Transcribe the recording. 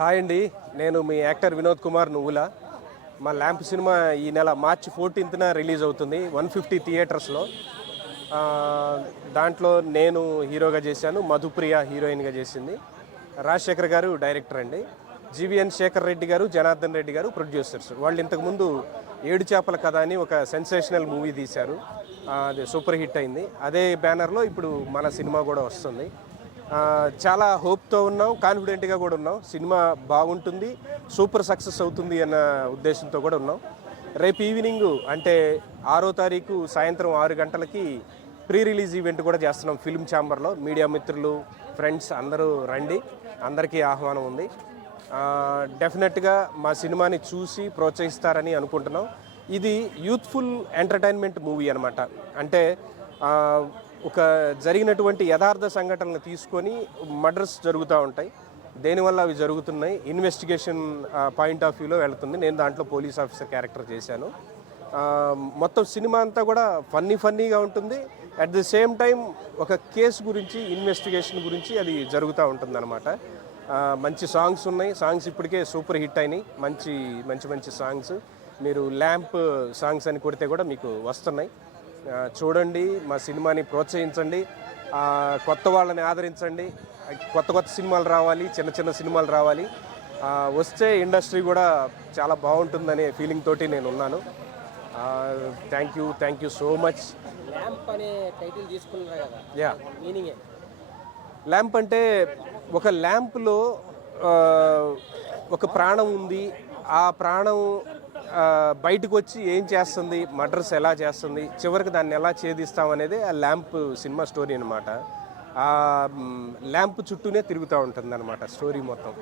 Hi అండి, నేను మీ actor Vinod Kumar నువ్వుల. మా ల్యాంప్ సినిమా ఈ నెల మార్చి 14న రిలీజ్ అవుతుంది 150 థియేటర్స్లో. దాంట్లో నేను హీరోగా చేశాను, మధుప్రియ హీరోయిన్గా చేసింది, రాజశేఖర్ గారు డైరెక్టర్ అండి, జీవీఎన్ శేఖర్ రెడ్డి గారు, జనార్దన్ రెడ్డి గారు ప్రొడ్యూసర్స్. వాళ్ళు ఇంతకుముందు ఏడు చేపల కథ అని ఒక సెన్సేషనల్ మూవీ తీశారు, అది సూపర్ హిట్ అయింది. అదే బ్యానర్లో ఇప్పుడు మన సినిమా కూడా వస్తుంది. చాలా హోప్తో ఉన్నాం, కాన్ఫిడెంట్గా కూడా ఉన్నాం. సినిమా బాగుంటుంది, సూపర్ సక్సెస్ అవుతుంది అన్న ఉద్దేశంతో కూడా ఉన్నాం. రేపు ఈవినింగ్ అంటే 6వ తారీఖు సాయంత్రం 6 గంటలకి ప్రీ రిలీజ్ ఈవెంట్ కూడా చేస్తున్నాం ఫిల్మ్ ఛాంబర్లో. మీడియా మిత్రులు, ఫ్రెండ్స్ అందరూ రండి, అందరికీ ఆహ్వానం ఉంది. డెఫినెట్గా మా సినిమాని చూసి ప్రోత్సహిస్తారని అనుకుంటున్నాం. ఇది యూత్ఫుల్ ఎంటర్టైన్మెంట్ మూవీ అనమాట. అంటే ఒక జరిగినటువంటి యథార్థ సంఘటనలు తీసుకొని మర్డర్స్ జరుగుతూ ఉంటాయి, దేనివల్ల అవి జరుగుతున్నాయి, ఇన్వెస్టిగేషన్ పాయింట్ ఆఫ్ వ్యూలో వెళుతుంది. నేను దాంట్లో పోలీస్ ఆఫీసర్ క్యారెక్టర్ చేశాను. మొత్తం సినిమా అంతా కూడా ఫన్నీగా ఉంటుంది. అట్ ది సేమ్ టైం ఒక కేసు గురించి, ఇన్వెస్టిగేషన్ గురించి అది జరుగుతూ ఉంటుంది అనమాట. మంచి సాంగ్స్ ఉన్నాయి, సాంగ్స్ ఇప్పటికే సూపర్ హిట్ అయినాయి. మంచి సాంగ్స్ మీరు ల్యాంప్ సాంగ్స్ అని కొడితే కూడా మీకు వస్తున్నాయి. చూడండి, మా సినిమాని ప్రోత్సహించండి, కొత్త వాళ్ళని ఆదరించండి. కొత్త సినిమాలు రావాలి, చిన్న సినిమాలు రావాలి. వస్తే ఇండస్ట్రీ కూడా చాలా బాగుంటుందనే ఫీలింగ్ తోటి నేను ఉన్నాను. Thank you so much. Lamp అనే టైటిల్ తీసుకున్నారు కదా, యా, మీనింగ్ ల్యాంప్ అంటే ఒక ల్యాంప్లో ఒక ప్రాణం ఉంది. ఆ ప్రాణం బయటకు వచ్చి ఏం చేస్తుంది, మర్డర్స్ ఎలా చేస్తుంది, చివరికి దాన్ని ఎలా ఛేదిస్తాం అనేది ఆ ల్యాంప్ సినిమా స్టోరీ అనమాట. ఆ ల్యాంప్ చుట్టూనే తిరుగుతూ ఉంటుంది అనమాట స్టోరీ మొత్తం.